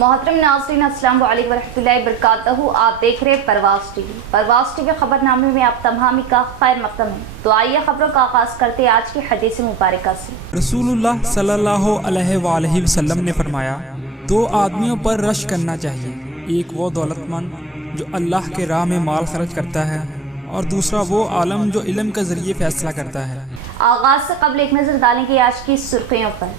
मोहतरम नाज़रीन, अस्सलाम वालेकुम वरहमतुल्लाहि वबरकातुहू। आप देख रहे हैं परवाज़ टीवी खबरनामे में आप तमामी का खैर मकदम है। तो आइए खबरों का आगाज़ करते हैं आज की हदीस मुबारका से। रसूलुल्लाह सल्लल्लाहु अलैहि वसल्लम ने फरमाया, दो आदमियों पर रश करना चाहिए। एक वो दौलतमंद जो अल्लाह के राह में माल खर्च करता है और दूसरा वो आलम जो इल्म के जरिए फैसला करता है। आगाज़ से कबल एक नज़र डालेंगे आज की सुर्खियों पर।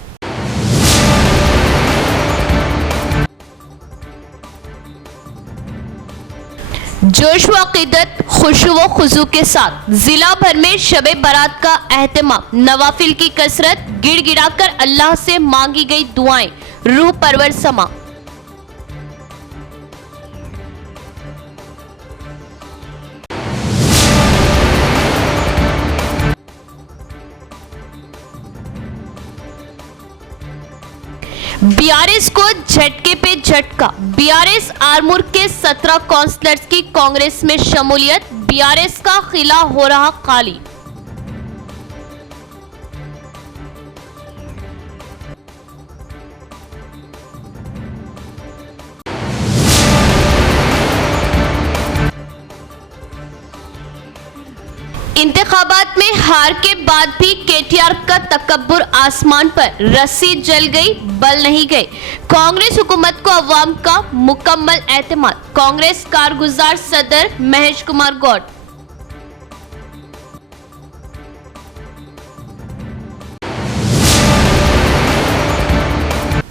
जोश व अक़ीदत, खुशू व खुजू के साथ जिला भर में शबे बारात का एहतमाम, नवाफिल की कसरत, गिड़गिड़ाकर अल्लाह से मांगी गई दुआएं, रूह परवर समा। बीआरएस को झटके पे झटका, बीआरएस आरमूर के 17 काउंसलर्स की कांग्रेस में शमूलियत, बीआरएस का किला हो रहा खाली। इंतखाबात में हार के बाद भी केटीआर का तकब्बुर आसमान पर, रस्सी जल गई बल नहीं गए। कांग्रेस हुकूमत को अवाम का मुकम्मल एतमाद, कांग्रेस कारगुजार सदर महेश कुमार गौड़।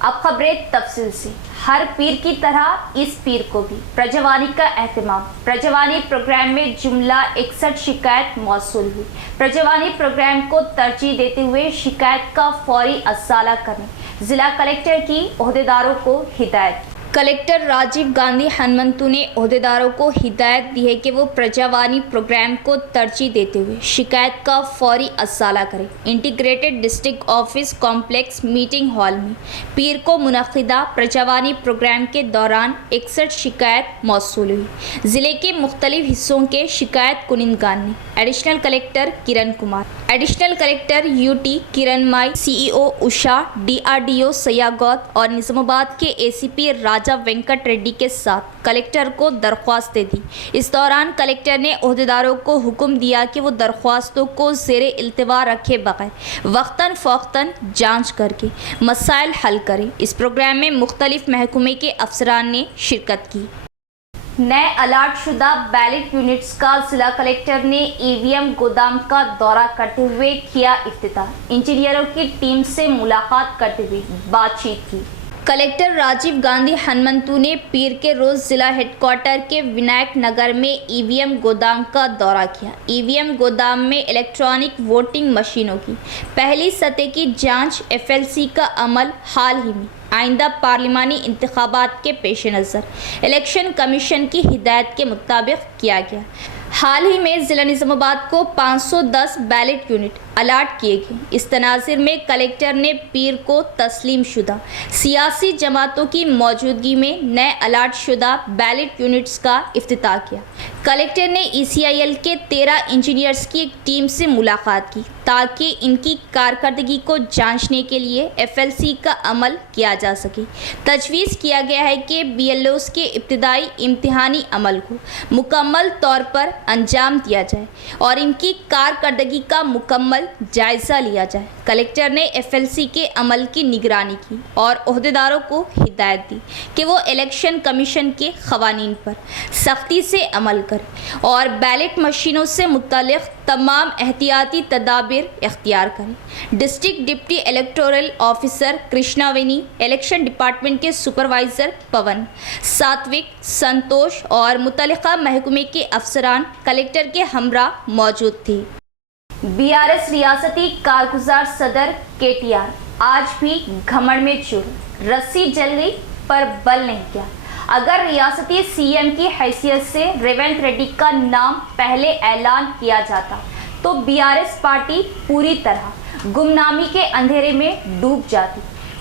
अब खबरें तफसील से। हर पीर की तरह इस पीर को भी प्रजवानी का एहतमाम, प्रजवानी प्रोग्राम में जुमला 61 शिकायत मौसूल हुई। प्रजवानी प्रोग्राम को तरजीह देते हुए शिकायत का फौरी असाला करने जिला कलेक्टर की ओहदेदारों को हिदायत। कलेक्टर राजीव गांधी हनुमंतु ने ओहदेदारों को हिदायत दी है कि वो प्रजावानी प्रोग्राम को तरजीह देते हुए शिकायत का फौरी असाला करें। Integrated district office complex meeting hall में पीर को मुनक़िदा प्रजावानी प्रोग्राम के दौरान 61 शिकायत मौसूल हुई। ज़िले के मुख्तलिफ हिस्सों के शिकायत कुनिंदगान ने additional collector Kiran Kumar, additional collector UT किरण माई, सीईओ उषा, DRDO सयागौत और निज़ामाबाद के ACP राजा वेंकट रेड्डी के साथ कलेक्टर को दरख्वास्तें दी। इस दौरान कलेक्टर ने ओहदेदारों को हुक्म दिया कि वो दरख्वास्तों को ज़ेरे इल्तिवा रखे बगैर वक्तन फ़ौक्तन जांच करके मसाइल हल करें। इस प्रोग्राम में मुख्तलिफ महकमे के अफसरान ने शिरकत की। नए अलाट शुदा बैलेट यूनिट्स का जिला कलेक्टर ने EVM गोदाम का दौरा करते हुए किया इफ्तिताह। इंजीनियरों की टीम से मुलाकात करते हुए बातचीत की। कलेक्टर राजीव गांधी हनुमंतु ने पीर के रोज़ जिला हेडक्वार्टर के विनायक नगर में EVM गोदाम का दौरा किया। EVM गोदाम में इलेक्ट्रॉनिक वोटिंग मशीनों की पहली सतह की जांच FLC का अमल हाल ही में आइंदा पार्लिमानी इंतखाबात के पेश नज़र इलेक्शन कमीशन की हिदायत के मुताबिक किया गया। हाल ही में ज़िला निज़ामाबाद को 510 बैलेट यूनिट अलाट किए गए। इस तनाज़िर में कलेक्टर ने पीर को तस्लीम शुदा सियासी जमातों की मौजूदगी में नए अलाट शुदा बैलेट यूनिट्स का इफ्तिताह किया। कलेक्टर ने ECIL के 13 इंजीनियर्स की एक टीम से मुलाकात की ताकि इनकी कारकर्दगी को जांचने के लिए FLC का अमल किया जा सके। तजवीज़ किया गया है कि BLOs के इब्तिदाई इम्तिहानी अमल को मुकम्मल तौर पर अंजाम दिया जाए और इनकी कारकर्दगी का मुकम्मल जायज़ा लिया जाए। कलेक्टर ने FLC के अमल की निगरानी की और ओहदेदारों को हिदायत दी कि वो इलेक्शन कमीशन के क़वानीन पर सख्ती से अमल करें और बैलेट मशीनों से मुतल्लिक़ तमाम एहतियाती तदाबीर इख्तियार करें। District deputy electoral officer Krishnaveni, election department के सुपरवाइज़र पवन, सात्विक, संतोष और मुतल्लिक़ा महकमे के अफसरान कलेक्टर के हमरा मौजूद थे। BRS रियासती कारगुजार सदर KTR आज भी घमंड में चूर, रस्सी जल गई पर बल नहीं किया। अगर रियासती CM की हैसियत से रेवंत रेड्डी का नाम पहले ऐलान किया जाता तो BRS पार्टी पूरी तरह गुमनामी के अंधेरे में डूब जाती।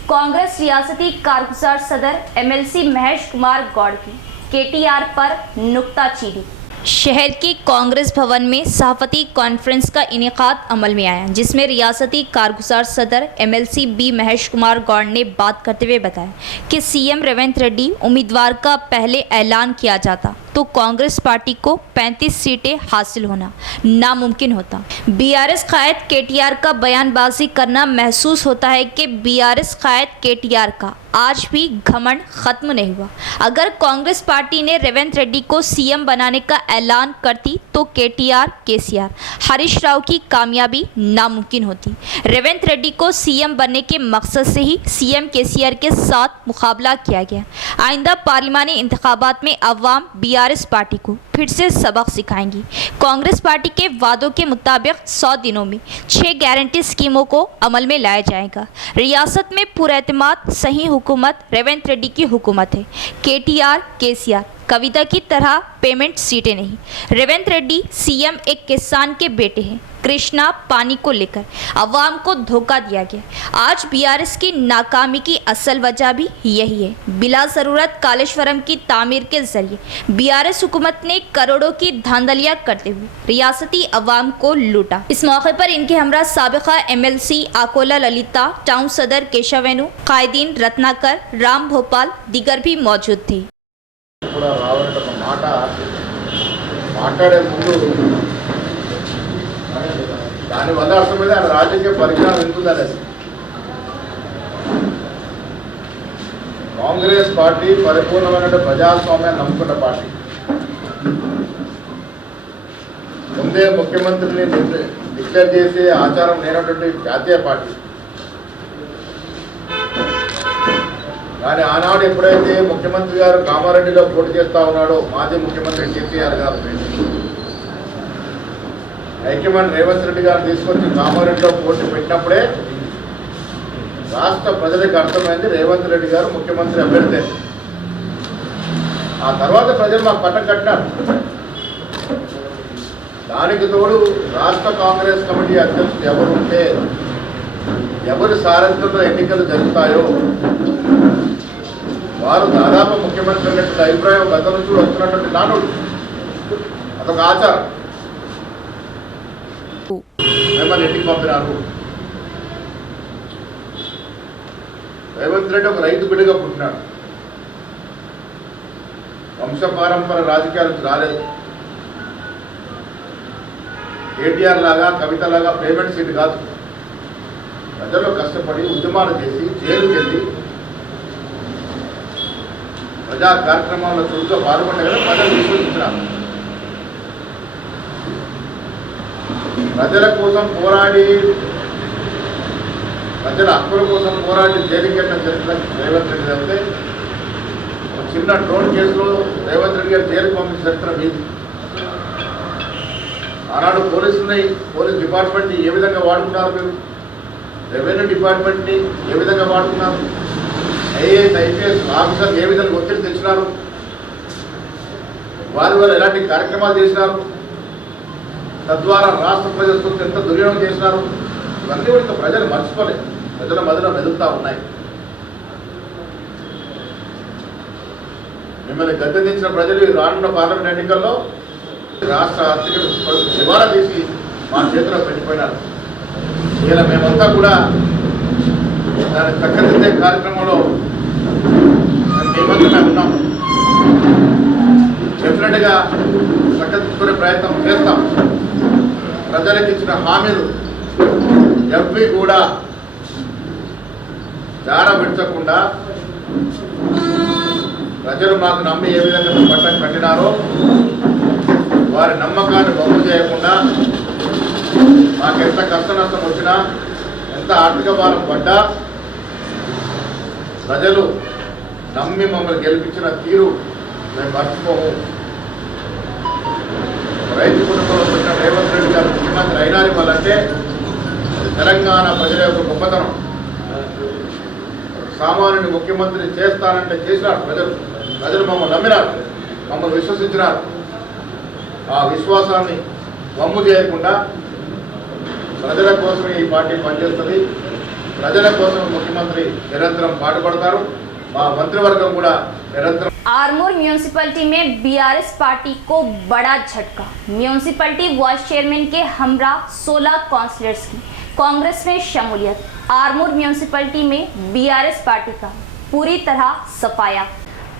कांग्रेस रियासती कारगुजार सदर MLC महेश कुमार गौड़ की KTR पर नुक्ताचीनी। शहर के कांग्रेस भवन में सहाफती कॉन्फ्रेंस का इनेकाद अमल में आया, जिसमें रियासती कारगुजार सदर MLC B महेश कुमार गौड़ ने बात करते हुए बताया कि CM रेवंत रेड्डी उम्मीदवार का पहले ऐलान किया जाता तो कांग्रेस पार्टी को 35 सीटें हासिल होना नामुमकिन होता। BRS कायद KTR का बयानबाजी करना महसूस होता है कि BRS कायद KTR का आज भी घमंड खत्म नहीं हुआ। अगर कांग्रेस पार्टी ने रेवंत रेड्डी को CM बनाने का ऐलान करती तो KTR KCR हरीश राव की कामयाबी नामुमकिन होती। रेवंत रेड्डी को CM बनने के मकसद से ही CM KCR के साथ मुकाबला किया गया। आइंदा पार्लिमानी इंतखाबात में अवाम BRS पार्टी को फिर से सबक सिखाएंगी। कांग्रेस पार्टी के वादों के मुताबिक 100 दिनों में 6 गारंटी स्कीमों को अमल में लाया जाएगा। रियासत में पुरएतमाद सही हुकूमत रेवंत रेड्डी की हुकूमत है। KTR KCR कविता की तरह पेमेंट सीटें नहीं। रेवंत रेड्डी CM एक किसान के बेटे हैं। कृष्णा पानी को लेकर अवाम को धोखा दिया गया। आज BRS की नाकामी की असल वजह भी यही है। बिला ज़रूरत कालेश्वरम की तामीर के जरिए BRS हुकूमत ने करोड़ों की धांधलियां करते हुए रियासती अवाम को लूटा। इस मौके पर इनके हमरा साबिका MLC आकोला ललिता, टाउन सदर केशवेनु, कायदीन रत्नाकर, राम भोपाल दीगर भी मौजूद थे। కూడా రావాలంటే ఒక మాట మాట్లాడే ముందు దానివల్ల అర్థమైంది ఆయన రాజకీయ పరిజ్ఞానం ఉంటుందని. కాంగ్రెస్ పార్టీ పరిపూర్ణమైన ప్రజాస్వామ్యాన్ని నమ్ముకున్న పార్టీ. ముందే ముఖ్యమంత్రిని డిక్లేర్ చేసే ఆచారం లేనటువంటి జాతీయ పార్టీ. కానీ ఆనాడు ఎప్పుడైతే ముఖ్యమంత్రి గారు కామారెడ్డిలో పోటీ చేస్తూ ఉన్నాడో మాజీ ముఖ్యమంత్రి KCR గారు హైకమాండ్ రేవంత్ రెడ్డి గారు తీసుకొచ్చి కామారెడ్డిలో పోటీ పెట్టినప్పుడే రాష్ట్ర ప్రజలకు అర్థమైంది రేవంత్ రెడ్డి గారు ముఖ్యమంత్రి అభ్యర్థి. ఆ తర్వాత ప్రజలు మాకు పట్టం కట్టినారు. దానికి తోడు రాష్ట్ర కాంగ్రెస్ కమిటీ అధ్యక్షుడు ఎవరు ఉంటే ఎవరి సారథ్యంలో ఎన్నికలు జరుగుతాయో వారు దాదాపు ముఖ్యమంత్రి అన్నటువంటి అభిప్రాయం గత నుంచి వస్తున్నటువంటి నానుడు. అదొక ఆచారం. మిమ్మల్ని ఇంటికి పంపినారు. రేవంత్ రెడ్డి ఒక రైతు బిడ్డగా పుట్టినాడు. వంశపారంపర రాజకీయాలకు రాలేదు. KTR లాగా కవిత లాగా పేమెంట్ సీట్ కాదు. ప్రజల్లో కష్టపడి ఉద్యమాలు చేసి జైలుకి వెళ్ళి ప్రజా కార్యక్రమాల్లో చురుగ్గా పాల్గొంటే ప్రజలు విశ్వసించినారు. ప్రజల కోసం పోరాడి ప్రజల హక్కుల కోసం పోరాడి జైలుకి వెళ్ళిన చరిత్ర రేవంత్ రెడ్డి అయితే ఒక చిన్న డ్రోన్ కేసులో రేవంత్ రెడ్డి గారు జైలుకు పంపిన చరిత్ర మీది. ఆనాడు పోలీస్ డిపార్ట్మెంట్ని ఏ విధంగా వాడుకున్నారు మీరు? రెవెన్యూ డిపార్ట్మెంట్ని ఏ విధంగా వాడుకున్నారు? IAS IPS ఆఫీసర్ ఏ విధంగా ఒత్తిడి తెచ్చినారు? వారి వల్ల ఎలాంటి కార్యక్రమాలు చేసినారు? తద్వారా రాష్ట్ర ప్రజలకు ఎంత దుర్వినియోగం చేసినారు? ఇవన్నీ కూడా ప్రజలు మర్చిపోలేదు. ప్రజల మధ్యలో మెదులుతూ ఉన్నాయి. మిమ్మల్ని గద్దెదించిన ప్రజలు రానున్న పార్లమెంట్ ఎన్నికల్లో రాష్ట్ర ఆర్థిక నివారణ తీసి మా చేతిలో పెట్టిపోయినారు. ఇలా మేమంతా కూడా దాన్ని చక్కదిద్దే కార్యక్రమంలో మేమంతా ఉన్నాం. డెఫినెట్గా చక్కదిద్దుకునే ప్రయత్నం చేస్తాం. ప్రజలకు ఇచ్చిన హామీలు ఎవ్వి కూడా జారవిడ్చకుండా ప్రజలు మాకు నమ్మి ఏ విధంగా పట్టం కట్టినారో వారి నమ్మకాన్ని బొమ్మ చేయకుండా మాకు ఎంత కష్ట నష్టం వచ్చినా ఎంత ఆర్థిక భారం పడ్డా ప్రజలు నమ్మి మమ్మల్ని గెలిపించిన తీరు మేము మర్చిపోము. రైతు కుటుంబంలో పుట్టిన రేవంత్ రెడ్డి గారు ముఖ్యమంత్రి అయినారు వాళ్ళంటే తెలంగాణ ప్రజల యొక్క గొప్పతనం. సామాన్యుని ముఖ్యమంత్రి చేస్తానంటే చేసినారు. ప్రజలు మమ్మల్ని నమ్మినారు, మమ్మల్ని విశ్వసించినారు. ఆ విశ్వాసాన్ని వమ్ము చేయకుండా ప్రజల కోసమే ఈ పార్టీ పనిచేస్తుంది. ప్రజల కోసం ముఖ్యమంత్రి నిరంతరం పాటుపడతారు. మా మంత్రివర్గం కూడా నిరంతరం आरमूर म्यूनिसिपैलिटी में बीआरएस पार्टी को बड़ा झटका। म्यूनिसिपैलिटी वाइस चेयरमैन के हमरा 16 काउंसलर्स की कांग्रेस में शमूलियत। आरमूर म्यूनिसिपैलिटी में बीआरएस पार्टी का पूरी तरह सफाया।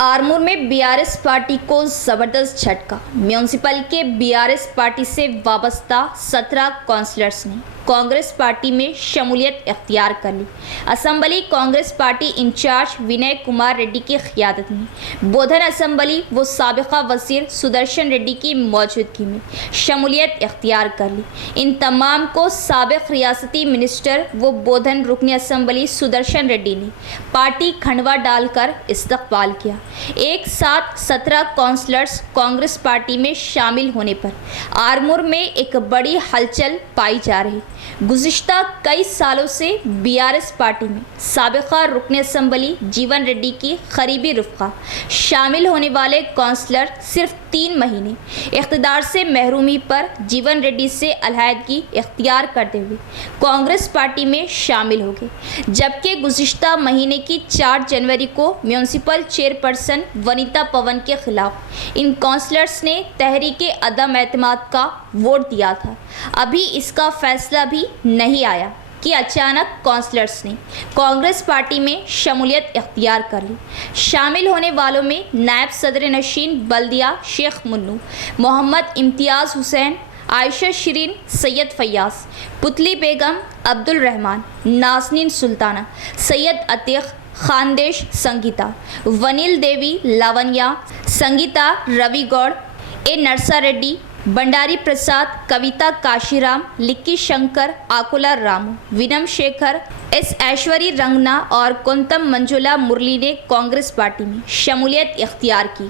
आरमूर में बीआरएस पार्टी को जबरदस्त झटका। म्यूनिसिपल के बीआरएस पार्टी से वाबस्ता 17 काउंसलर्स ने कांग्रेस पार्टी में शमूलियत इख्तियार कर ली। Assembly Congress party in charge Vinay Kumar Reddy की क़ियादत में बोधन असम्बली व साबिका वज़ीर सुदर्शन रेड्डी की मौजूदगी में शमूलियत इख्तियार कर ली। इन तमाम को साबिक रियासती मिनिस्टर व बोधन रुकनी असम्बली सुदर्शन रेड्डी ने पार्टी खंडवा डालकर इस्तकबाल किया। एक साथ 17 काउंसलर्स कांग्रेस पार्टी में शामिल होने पर आरमूर में एक बड़ी हलचल पाई जा रही। गुज़िश्ता कई सालों से बीआरएस पार्टी में साबिका रुकन असम्बली जीवन रेड्डी की करीबी रुफ़का शामिल होने वाले काउंसलर सिर्फ 3 महीने इक़्तिदार से महरूमी पर जीवन रेड्डी से अलहदगी इख्तियार करते हुए कांग्रेस पार्टी में शामिल हो गए, जबकि गुज़िश्ता महीने की 4 जनवरी को म्यूनिसिपल चेयरपर्सन वनीता पवन के खिलाफ इन काउंसलर्स ने तहरीके अदम एतमाद का वोट दिया था। अभी इसका फैसला भी नहीं आया कि अचानक काउंसलर्स ने कांग्रेस पार्टी में शमूलियत इख्तियार कर ली। शामिल होने वालों में नायब सदर नशीन बल्दिया शेख मुन्नू, मोहम्मद इम्तियाज़ हुसैन, आयशा शिरीन, सैयद फयाज, पुतली बेगम, अब्दुल रहमान, नाज़नीन सुल्ताना, सैयद अतीक, खानदेश संगीता, वनील देवी लावण्या, संगीता रवि गौड़, ए नरसा रेड्डी, बंडारी प्रसाद, कविता काशीराम, लिक्की शंकर, आकुला रामू, विनम शेखर, एस ऐश्वरी रंगना और कुंतम मंजुला मुरली ने कांग्रेस पार्टी में शमूलियत इख्तियार की।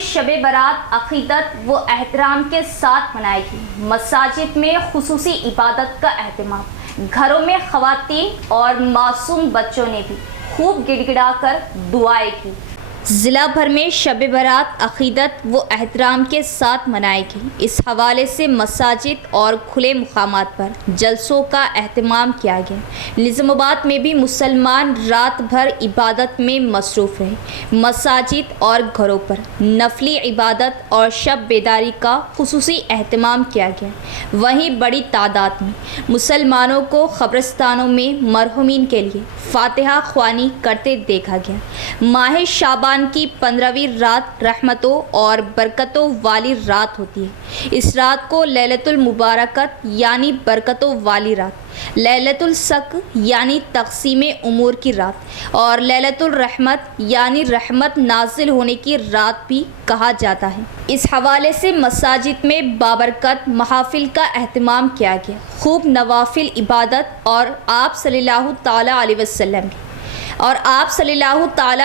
शबे बारात अकीदत व एहतराम के साथ मनाएगी। मसाजिद में खुसूसी इबादत का एहतमाम। घरों में ख़वातीन और मासूम बच्चों ने भी खूब गिड़गिड़ाकर दुआएं की। ज़िला भर में शब बारात अक़ीदत व एहतराम के साथ मनाएगी। इस हवाले से मसाजिद और खुले मुकामात पर जलसों का एहतमाम किया गया। निज़ामाबाद में भी मुसलमान रात भर इबादत में मसरूफ़ रहे। मसाजिद और घरों पर नफली इबादत और शब बेदारी का खुसूसी एहतमाम किया गया। वहीं बड़ी तादाद में मुसलमानों को क़ब्रिस्तानों में मरहुमीन के लिए फ़ातिहा ख्वानी करते देखा गया। माह शाबान की 15वीं रात रहमतों और बरकतों वाली रात होती है। इस रात को लैलतुल मुबारकत यानी बरकतों वाली रात, लैलतुल सक यानी तक़सीम उमूर की रात और लैलतुल रहमत यानी रहमत नाजिल होने की रात भी कहा जाता है। इस हवाले से मसाजिद में बाबरकत महाफिल का एहतमाम किया गया। खूब नवाफिल इबादत और आप सल्लल्लाहु ताला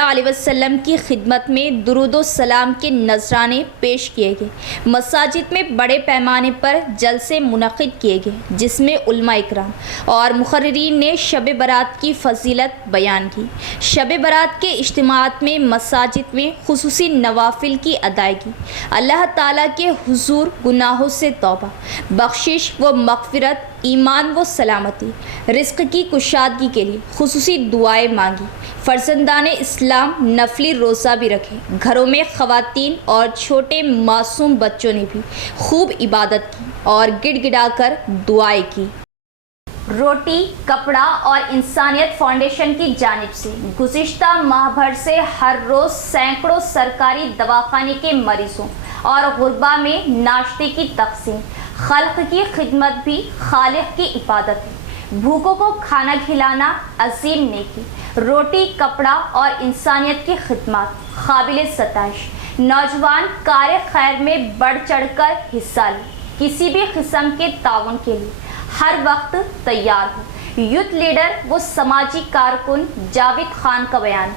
अलैहि वसल्लम की खिदमत में दुरूद व सलाम के नजराने पेश किए गए। मसाजिद में बड़े पैमाने पर जलसे मुनक़िद किए गए, जिसमें उलमा इकराम और मुक़र्रिरीन ने शब बारात की फजीलत बयान की। शब बारात के इज्तिमाअत में मसाजिद में खुसूसी नवाफिल की अदायगी, अल्लाह ताला के हुजूर गुनाहों से तौबा, बख्शिश व मग़फ़िरत, ईमान व सलामती, रिज़्क़ की कुशादगी के लिए खुसूसी दुआएं मांगी। फ़र्ज़ंदाने इस्लाम नफली रोज़ा भी रखे। घरों में ख़वातीन और छोटे मासूम बच्चों ने भी खूब इबादत की और गिड़गिड़ाकर दुआएं की। रोटी, कपड़ा और इंसानियत फाउंडेशन की जानिब से गुज़िश्ता माह भर से हर रोज़ सैकड़ों सरकारी दवाखाने के मरीज़ों और गुरबा में नाश्ते की तक़सीम। खल्क़ की खिदमत भी खालिक़ की इबादत है। भूखों को खाना खिलाना अजीम नेकी। रोटी, कपड़ा और इंसानियत की खिदमत काबिल सताइश। नौजवान कार्य खैर में बढ़ चढ़कर हिस्सा लें। किसी भी किस्म के ताउन के लिए हर वक्त तैयार हो। यूथ लीडर व समाजी कारकुन जावेद खान का बयान।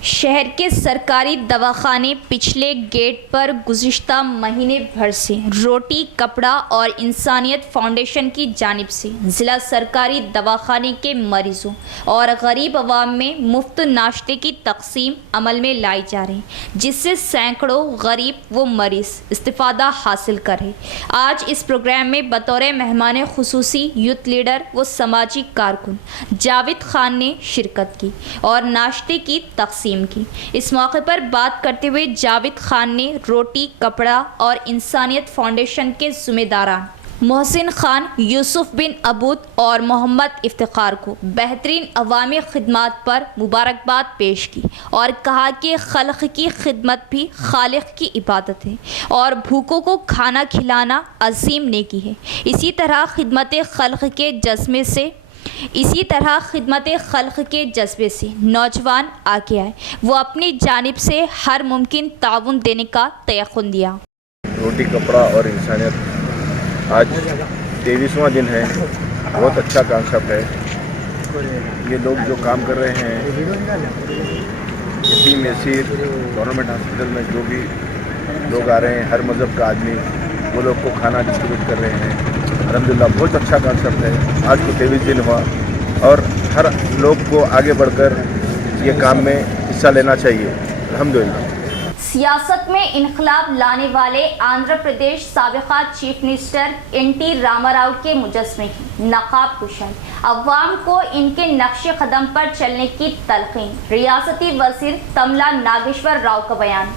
शहर के सरकारी दवाखाने पिछले गेट पर गुज़िश्ता महीने भर से रोटी, कपड़ा और इंसानियत फाउंडेशन की जानिब से ज़िला सरकारी दवाखाने के मरीज़ों और गरीब अवाम में मुफ्त नाश्ते की तक़सीम अमल में लाई जा रही, जिससे सैकड़ों गरीब व मरीज़ इस्तिफ़ादा हासिल कर रहे। आज इस प्रोग्राम में बतौर मेहमान खुसूसी यूथ लीडर व समाजी कारकुन जावेद खान ने शिरकत की और नाश्ते की तक़सीम तकसीम की। इस मौके पर बात करते हुए जावेद खान ने रोटी, कपड़ा और इंसानियत फाउंडेशन के जिम्मेदारान मोहसिन खान, यूसुफ बिन अबूद और मोहम्मद इफ्तिखार को बेहतरीन अवामी खिदमत पर मुबारकबाद पेश की और कहा कि खल्क़ की खिदमत भी खालिक की इबादत है और भूखों को खाना खिलाना अजीम नेकी है। इसी तरह खिदमत खल्क़ के जज्बे से नौजवान आगे आए, वो अपनी जानिब से हर मुमकिन ताउन देने का तयक़ुन दिया। रोटी, कपड़ा और इंसानियत आज 23वां दिन है। बहुत अच्छा कॉन्सेप्ट है। ये लोग जो काम कर रहे हैं यतीम यसीर गवर्नमेंट हॉस्पिटल में, जो भी लोग आ रहे हैं, हर मज़हब का आदमी, वो लोग को खाना डिस्ट्रीब्यूट कर रहे हैं। अल्हम्दुलिल्लाह बहुत अच्छा कॉन्सेप्ट है। आज को 23 दिन हुआ और हर लोग को आगे बढ़कर ये काम में हिस्सा लेना चाहिए। अल्हम्दुलिल्लाह। सियासत में इनकलाब लाने वाले Andhra Pradesh साबिका chief minister NT. Rama Rao के मुजस्मे की नकाब कुशाई, अवाम को इनके नक्शे कदम पर चलने की तलकीन। रियासती वजीर तमला नागेश्वर राव का बयान।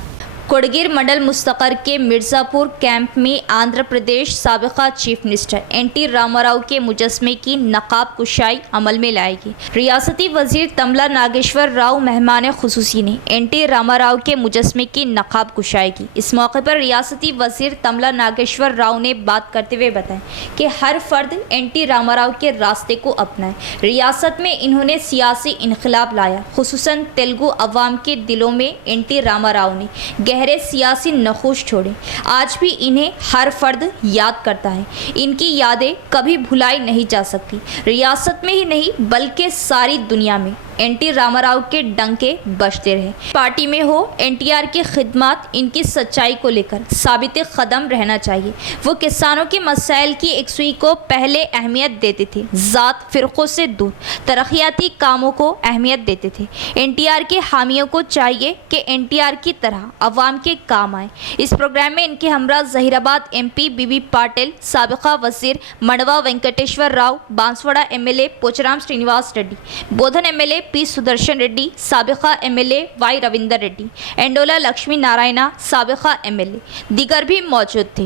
कोडगिर मंडल मुस्तकर के मिर्ज़ापुर कैंप में Andhra Pradesh साबिका chief minister NT. Rama Rao के मुजस्मे की नकाब कुशाई अमल में लाएगी। रियासती वजीर तमला नागेश्वर राव मेहमान खुसूसी ने एन.टी. रामाराव के मुजस्मे की नकाब कुशाई की। इस मौके पर रियासती वजीर तमला नागेश्वर राव ने बात करते हुए बताया कि हर फर्द एन.टी. रामाराव के रास्ते को अपनाए। रियासत में इन्होंने सियासी इनकलाब लाया, खुसूसन तेलुगु अवाम के दिलों में एन.टी. रामाराव ने गहरे सियासी नखूश छोड़े। आज भी इन्हें हर फर्द याद करता है। इनकी यादें कभी भुलाई नहीं जा सकती। रियासत में ही नहीं बल्कि सारी दुनिया में एन.टी. रामाराव के डंके बजते रहे। पार्टी में हो एन.टी.आर. की खिदमत, इनकी सच्चाई को लेकर साबित कदम रहना चाहिए। वो किसानों के मसाइल की एकसुई को पहले अहमियत देते थे, ज़ात फ़िरक़ों से दूर तरक्याती कामों को अहमियत देते थे। एन.टी.आर. के हामियों को चाहिए कि एन.टी.आर. की तरह अवाम के काम आए। इस प्रोग्राम में इनके हमरा ज़हीराबाद MP बीबी पाटिल, साबिका वज़ीर मड़वा वेंकटेश्वर राव, बांसवाड़ा MLA पोचराम श्रीनिवास रेड्डी, बोधन MLA P. Sudarshan Reddy, साबिका MLA Y. Ravinder Reddy, एंडोला Lakshmi Narayan, साबिका MLA, दीगर भी मौजूद थे।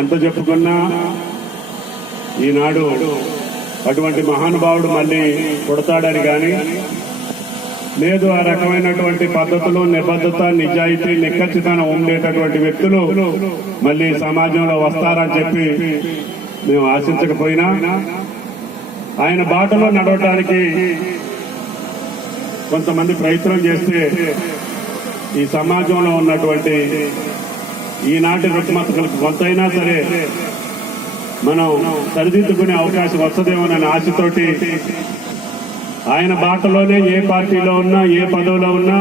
ఎంత చెప్పుకున్నా ఈనాడు అటువంటి మహానుభావుడు మళ్ళీ పుడతాడని కానీ లేదు ఆ రకమైనటువంటి పద్ధతులు, నిబద్ధత, నిజాయితీ, నిక్కచ్చితనం ఉండేటటువంటి వ్యక్తులు మళ్ళీ సమాజంలో వస్తారని చెప్పి మేము ఆశించకపోయినా ఆయన బాటలో నడవటానికి కొంతమంది ప్రయత్నం చేస్తే ఈ సమాజంలో ఉన్నటువంటి ఈనాటి రుగ్మతలకు కొంతైనా సరే మనం సరిదిద్దుకునే అవకాశం వస్తుందేమోనని ఆశతోటి ఆయన బాటలోనే ఏ పార్టీలో ఉన్నా, ఏ పదవిలో ఉన్నా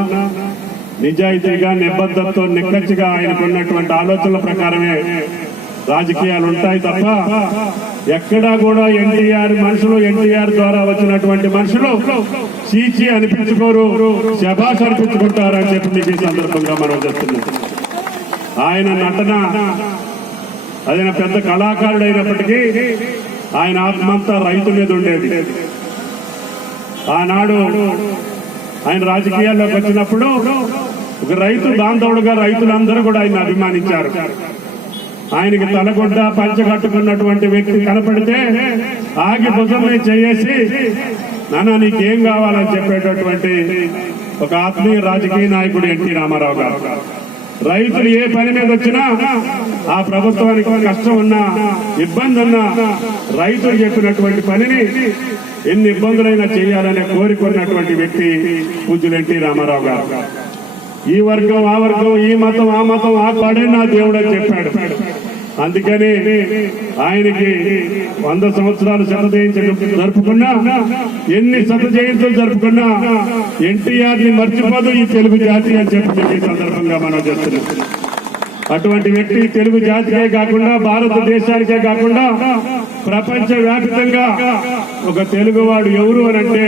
నిజాయితీగా, నిబద్ధతతో, నిక్కచ్చిగా ఆయనకున్నటువంటి ఆలోచనల ప్రకారమే రాజకీయాలు ఉంటాయి తప్ప ఎక్కడా కూడా ఎన్టీఆర్ ద్వారా వచ్చినటువంటి మనుషులు చీచి అనిపించుకోరు, శభాష్ అనిపించుకుంటారని చెప్పి మీకు ఈ సందర్భంగా మనం చెప్తున్నాం. ఆయన నటన, ఆయన పెద్ద కళాకారుడు అయినప్పటికీ ఆయన ఆత్మంతా రైతు మీద ఉండేది. ఆనాడు ఆయన రాజకీయాల్లోకి వచ్చినప్పుడు ఒక రైతు బాంధవుడుగా రైతులందరూ కూడా ఆయన అభిమానించారు. ఆయనకి తలగొడ్డ పంచ కట్టుకున్నటువంటి వ్యక్తి కనపడితే ఆగి భుజమే చేసి నాన్న నీకేం కావాలని చెప్పేటటువంటి ఒక ఆత్మీయ రాజకీయ నాయకుడు ఎన్టీ రామారావు గారు. రైతులు ఏ పని మీద వచ్చినా ఆ ప్రభుత్వానికి కష్టం ఉన్నా, ఇబ్బంది ఉన్నా రైతులు చెప్పినటువంటి పనిని ఎన్ని ఇబ్బందులైనా చేయాలనే కోరుకున్నటువంటి వ్యక్తి పూజ్యులు ఎన్టీ రామారావు గారు. ఈ వర్గం ఆ వర్గం, ఈ మతం ఆ మతం, ఆ పాడే నా దేవుడు అని చెప్పాడు. అందుకని ఆయనకి 100 సంవత్సరాలు శత జయంతులు జరుపుకున్నా, ఎన్ని శత జయంతులు జరుపుకున్నా ఎన్టీఆర్ ని మర్చిపోదు ఈ తెలుగు జాతి అని చెప్పి ఈ సందర్భంగా మనం చేస్తున్నాం. అటువంటి వ్యక్తి తెలుగు జాతికే కాకుండా భారతదేశానికే కాకుండా ప్రపంచ వ్యాప్తంగా ఒక తెలుగువాడు ఎవరు అని అంటే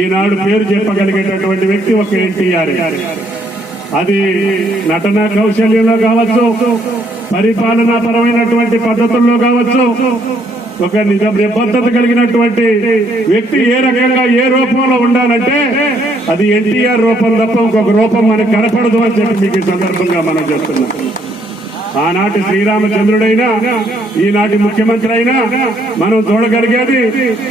ఈనాడు పేరు చెప్పగలిగేటటువంటి వ్యక్తి ఒక ఎన్టీఆర్. అది నటన కౌశల్యంలో కావచ్చు, పరిపాలనా పరమైనటువంటి పద్ధతుల్లో కావచ్చు, ఒక నిబద్ధత కలిగినటువంటి వ్యక్తి ఏ రకంగా ఏ రూపంలో ఉండాలంటే అది ఎన్టీఆర్ రూపం తప్ప ఇంకొక రూపం మనకు కనపడదు అని చెప్పి మీకు ఈ సందర్భంగా మనం చెప్తున్నాం. ఆనాటి శ్రీరామచంద్రుడైనా ఈనాటి ముఖ్యమంత్రి అయినా మనం చూడగలిగేది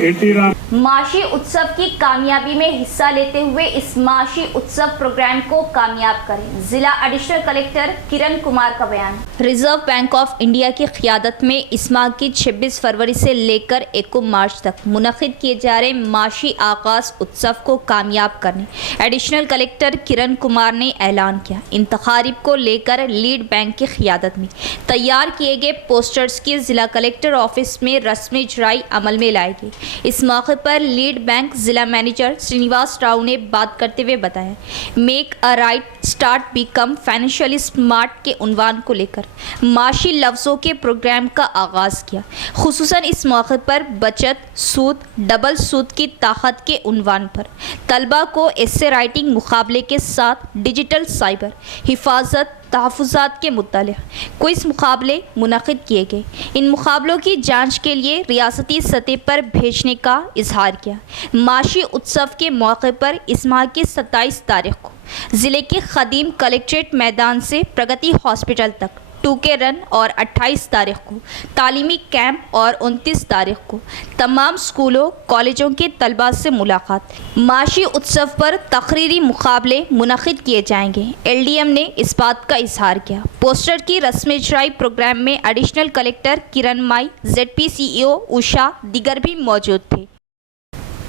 ఎన్టీ రామ. माशी उत्सव की कामयाबी में हिस्सा लेते हुए इस माशी उत्सव प्रोग्राम को कामयाब करें, जिला एडिशनल कलेक्टर किरण कुमार का बयान। रिजर्व बैंक ऑफ इंडिया की क़ियादत में इस माह की 26 फरवरी से लेकर 1 मार्च तक मुनक़िद किए जा रहे माशी आगाज़ उत्सव को कामयाब करने एडिशनल कलेक्टर किरण कुमार ने ऐलान किया। इन तक़ारीब को लेकर लीड बैंक की क़ियादत में तैयार किए गए पोस्टर्स की जिला कलेक्टर ऑफिस में रस्मी इजराई अमल में लाई गई। इस मौके पर लीड बैंक जिला मैनेजर श्रीनिवास राव ने बात करते हुए बताया, make a right start become financially smart के उन्वान को लेकर माशी लफ्ज़ों के प्रोग्राम का आगाज़ किया। खुसूसन इस मौके पर बचत, सूद, डबल सूद की ताकत के उन्वान पर तलबा को एस्से राइटिंग मुकाबले के साथ डिजिटल साइबर हिफाजत तहफ़्फ़ुज़ात के मुतालिक़ क्विज़ मुकाबले मुनक़िद किए गए। इन मुकाबलों की जांच के लिए रियासती सतह पर भेजने का इजहार किया। माशी उत्सव के मौके पर इस माह की 27 तारीख को ज़िले के ख़दीम कलेक्ट्रेट मैदान से प्रगति हॉस्पिटल तक 2K रन और 28 तारीख को तालीमी कैंप और 29 तारीख को तमाम स्कूलों कॉलेजों के तलबा से मुलाकात। माशी उत्सव पर तकरीरी मुकाबले मुनक़िद किए जाएंगे। LDM ने इस बात का इजहार किया। पोस्टर की रस्म इजराई प्रोग्राम में एडिशनल कलेक्टर किरण माई, ZP CEO उषा दीगर भी मौजूद थे।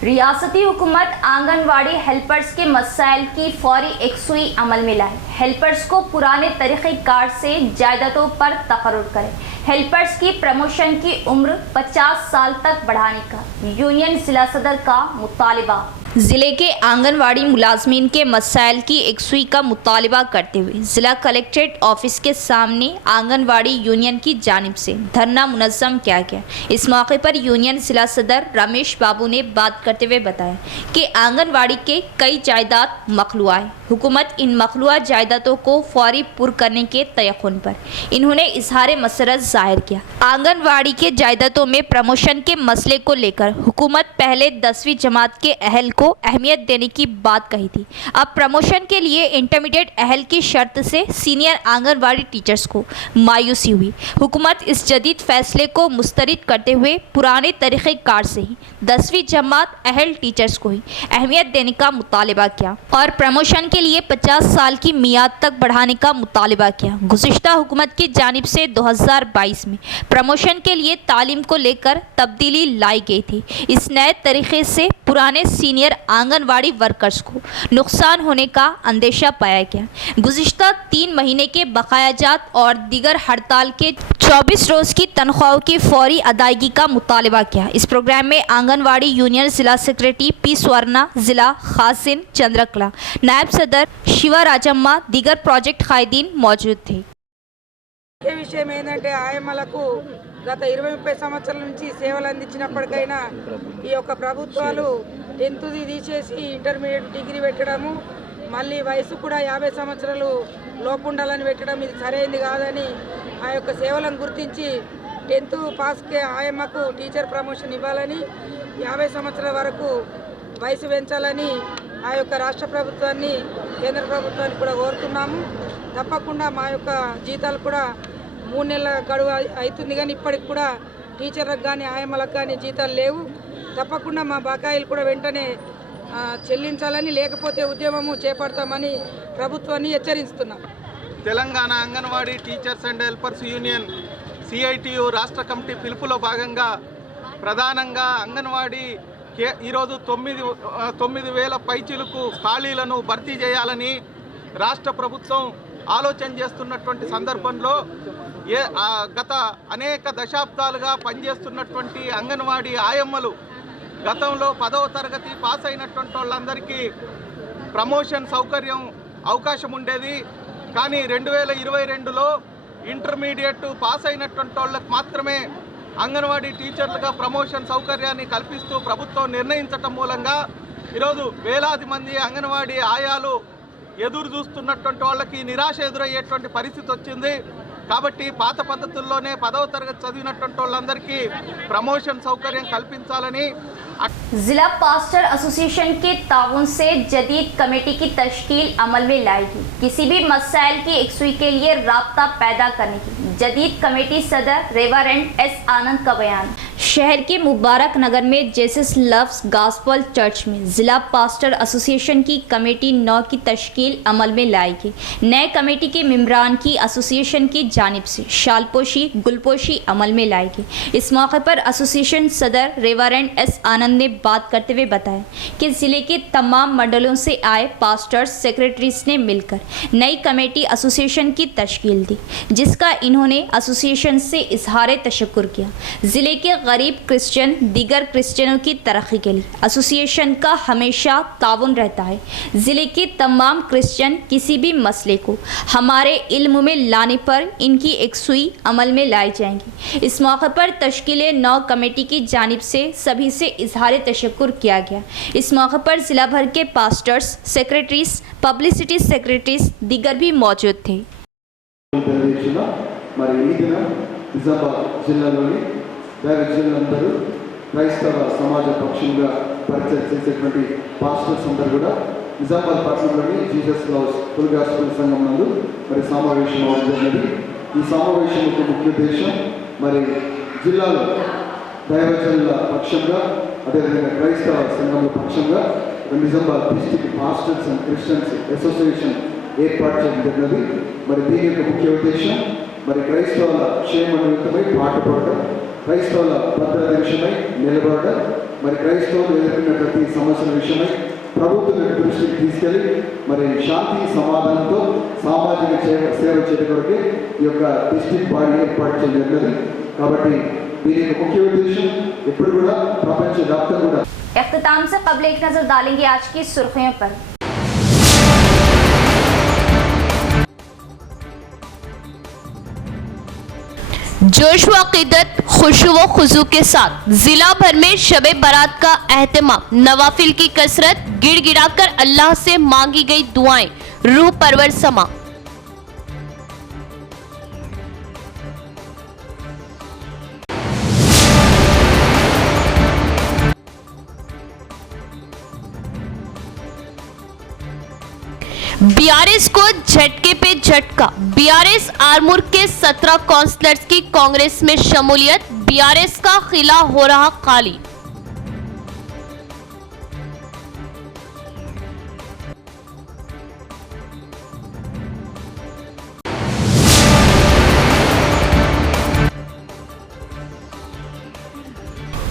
रियासती हुकूमत आंगनवाड़ी हेल्पर्स के मसाइल की फौरी एकसुई अमल में लाए। हेल्पर्स को पुराने तरीक़ेकार से जायदादों पर तकर्रुर करें। हेल्पर्स की प्रमोशन की उम्र 50 साल तक बढ़ाने का यूनियन जिला सदर का मुतालिबा। ज़िले के आंगनवाड़ी मुलाजमीन के मसाइल की एकसुई का मुतालिबा करते हुए ज़िला कलेक्ट्रेट ऑफिस के सामने आंगनवाड़ी यूनियन की जानिब से धरना मुनज़्ज़म किया गया। इस मौके पर यूनियन ज़िला सदर रमेश बाबू ने बात करते हुए बताया कि आंगनवाड़ी के कई जायदाद मखलूआ है। हुकूमत इन मखलूआ जायदादों को फौरी पुर करने के तयक़ुन पर इन्होंने इजहार मसरत ज़ाहिर किया। आंगनवाड़ी के जायदादों में प्रमोशन के मसले को लेकर हुकूमत पहले 10वीं जमात के अहल को अहमियत देने की बात कही थी। अब प्रमोशन के लिए इंटरमीडिएट अहल की शर्त से सीनियर आंगनवाड़ी टीचर्स को मायूसी हुई। हुकूमत इस जदीद फैसले को मुस्तरद करते हुए पुराने तरीक़ेकार से ही 10वीं जमात अहल टीचर्स को ही अहमियत देने का मुतालिबा किया और प्रमोशन के लिए 50 साल की मियाद तक बढ़ाने का मुतालिबा किया। गुज़िश्ता हुकूमत की जानिब से 2022 में प्रमोशन के लिए तालीम को लेकर तब्दीली लाई गई थी। इस नए तरीक़े से पुराने सीनियर आंगनवाड़ी वर्कर्स को नुकसान होने का अंदेशा पाया गया। गुज़िश्ता 3 महीने के बकायाजात और दीगर हड़ताल के 24 रोज़ की तनख्वाहों की फौरी अदायगी का मुतालिबा किया। इस प्रोग्राम में आंगनवाड़ी यूनियन जिला सेक्रेटरी P स्वर्णा, जिला खासिन चंद्रकला, नायब सदर शिवा राजम्मा, दीगर प्रोजेक्ट कायदीन मौजूद थे। విషయం ఏంటంటే ఆయమ్మలకు గత 20-30 సంవత్సరాల నుంచి సేవలు అందించినప్పటికైనా ఈ యొక్క ప్రభుత్వాలు 10th తీసేసి ఇంటర్మీడియట్ డిగ్రీ పెట్టడము, మళ్ళీ వయసు కూడా 50 సంవత్సరాలు లోపు ఉండాలని పెట్టడం ఇది సరైనది కాదని ఆ యొక్క సేవలను గుర్తించి 10th పాస్కే ఆయమ్మకు టీచర్ ప్రమోషన్ ఇవ్వాలని 50 సంవత్సరాల వరకు వయసు పెంచాలని ఆ యొక్క రాష్ట్ర ప్రభుత్వాన్ని కేంద్ర ప్రభుత్వాన్ని కూడా కోరుతున్నాము। తప్పకుండా మా యొక్క జీతాలు కూడా 3 నెలల గడువు అవుతుంది కానీ ఇప్పటికి కూడా టీచర్లకు కానీ ఆయమ్మలకు కానీ జీతాలు లేవు। తప్పకుండా మా బకాయిలు కూడా వెంటనే చెల్లించాలని, లేకపోతే ఉద్యమము చేపడతామని ప్రభుత్వాన్ని హెచ్చరిస్తున్నాం। Telangana anganwadi teachers and helpers union CITU రాష్ట్ర కమిటీ పిలుపులో భాగంగా ప్రధానంగా అంగన్వాడీ ఈరోజు 9,000 పైచిలుకు ఖాళీలను భర్తీ చేయాలని రాష్ట్ర ప్రభుత్వం ఆలోచన చేస్తున్నటువంటి సందర్భంలో గత అనేక దశాబ్దాలుగా పనిచేస్తున్నటువంటి అంగన్వాడీ ఆయమ్మలు గతంలో 10వ తరగతి పాస్ అయినటువంటి వాళ్ళందరికీ ప్రమోషన్ సౌకర్యం అవకాశం ఉండేది। కానీ 2022లో ఇంటర్మీడియట్ పాస్ అయినటువంటి వాళ్ళకి మాత్రమే అంగన్వాడీ టీచర్లుగా ప్రమోషన్ సౌకర్యాన్ని కల్పిస్తూ ప్రభుత్వం నిర్ణయించటం మూలంగా ఈరోజు వేలాది మంది అంగన్వాడీ ఆయాలు ఎదురు చూస్తున్నటువంటి వాళ్ళకి నిరాశ ఎదురయ్యేటువంటి పరిస్థితి వచ్చింది। కాబట్టి పాత పద్ధతుల్లోనే 10వ తరగతి చదివినటువంటి వాళ్ళందరికీ ప్రమోషన్ సౌకర్యం కల్పించాలని जिला पास्टर एसोसिएशन के ताउन से जदीद कमेटी की तश्कील अमल में लाएगी। किसी भी मसाइल की एकसुई के लिए राब्ता पैदा करने की जदीद कमेटी सदर रेवरेंड एस आनंद का बयान। शहर के मुबारक नगर में जेसस लव्स गॉस्पेल चर्च में जिला पास्टर एसोसिएशन की कमेटी 9 की तश्कील अमल में लाएगी। नए कमेटी के मेंबरान की एसोसिएशन की जानिब से शालपोशी गुलपोशी अमल में लाएगी। इस मौके पर एसोसिएशन सदर रेवरेंड एस आनंद ने बात करते हुए बताया कि जिले के तमाम मंडलों से आए पास्टर्स सेक्रेटरीज ने मिलकर नई कमेटी एसोसिएशन की तश्कील दी, जिसका इन्होंने एसोसिएशन से इजहार तशक्कुर किया। जिले के गरीब क्रिश्चियन दीगर क्रिश्चियनों की तरक्की के लिए एसोसिएशन का हमेशा ताउन रहता है। जिले के तमाम क्रिश्चियन किसी भी मसले को हमारे इल्म में लाने पर इनकी एकसुई अमल में लाई जाएंगी। इस मौके पर तश्कील 9 कमेटी की जानिब से सभी से इजहार तशक्कुर किया गया। इस मौके पर जिला भर के पास्टर्स सेक्रेटरीज पब्लिसिटी सेक्रेटरीज दीगर भी मौजूद थे। క్రైస్తవ సమాజ పక్షంగా పరిచయం చేసేటువంటి పాస్టర్స్ అందరూ కూడా నిజామాబాద్ పట్టణంలోని జీసస్ లవ్స్ ఫుల్ గాస్పెల్ సంఘం నందు మరి సమావేశం అవ్వడం జరిగినది। ఈ సమావేశం యొక్క ముఖ్య ఉద్దేశం మరి జిల్లాలో దైవజనుల పక్షంగా అదేవిధంగా క్రైస్తవ సంఘముల పక్షంగా Nizamabad district pastors and Christians association ఏర్పాటు చేయడం జరిగినది। మరి దీని యొక్క ముఖ్య ఉద్దేశం మరి క్రైస్తవుల క్షేమ నిమిత్తమై పాటుపడడం, క్రైస్తవుల భద్రత విషయమై నిలబడడం, మరి క్రైస్తవులు ఎదుర్కొన్న ప్రతి సమస్యల విషయమై ప్రభుత్వం దృష్టికి తీసుకెళ్ళి మరి శాంతి సమాధానంతో సామాజిక సేవ చేయడం కొరకే ఈ యొక్క డిస్ట్రిక్ట్ బాడీ ఏర్పాటు చేయడం జరిగినది। కాబట్టి దీని యొక్క ముఖ్య ఉద్దేశం ఎప్పుడు కూడా ప్రపంచ వ్యాప్తంగా కూడా। इख्तिताम से कबल एक नजर डालेंगे आज की सुर्खियों पर। जोश व अक़ीदत खुशू व खुजू के साथ जिला भर में शबे बारात का एहतमाम, नवाफिल की कसरत, गिड़गिड़ाकर अल्लाह से मांगी गई दुआएं, रूह परवर समा। बीआरएस को झटके पे झटका, बीआरएस आरमूर के 17 काउंसलर्स की कांग्रेस में शमूलियत, बीआरएस का खिला हो रहा खाली।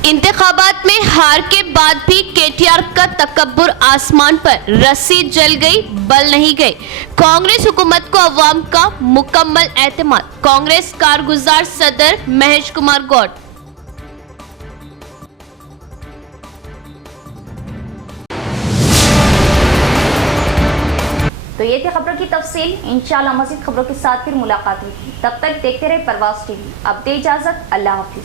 इंतखाबात में हार के बाद भी केटीआर का तकब्बुर आसमान पर, रस्सी जल गई बल नहीं गए। कांग्रेस हुकूमत को अवाम का मुकम्मल एतमाद, कांग्रेस कारगुजार सदर महेश कुमार गौड़। तो ये थी खबरों की तफसील। इंशाल्लाह मज़ीद खबरों के साथ फिर मुलाकात होगी। तब तक देखते रहे परवाज़ टीवी। अब दे इजाज़त, अल्लाह हाफिज़।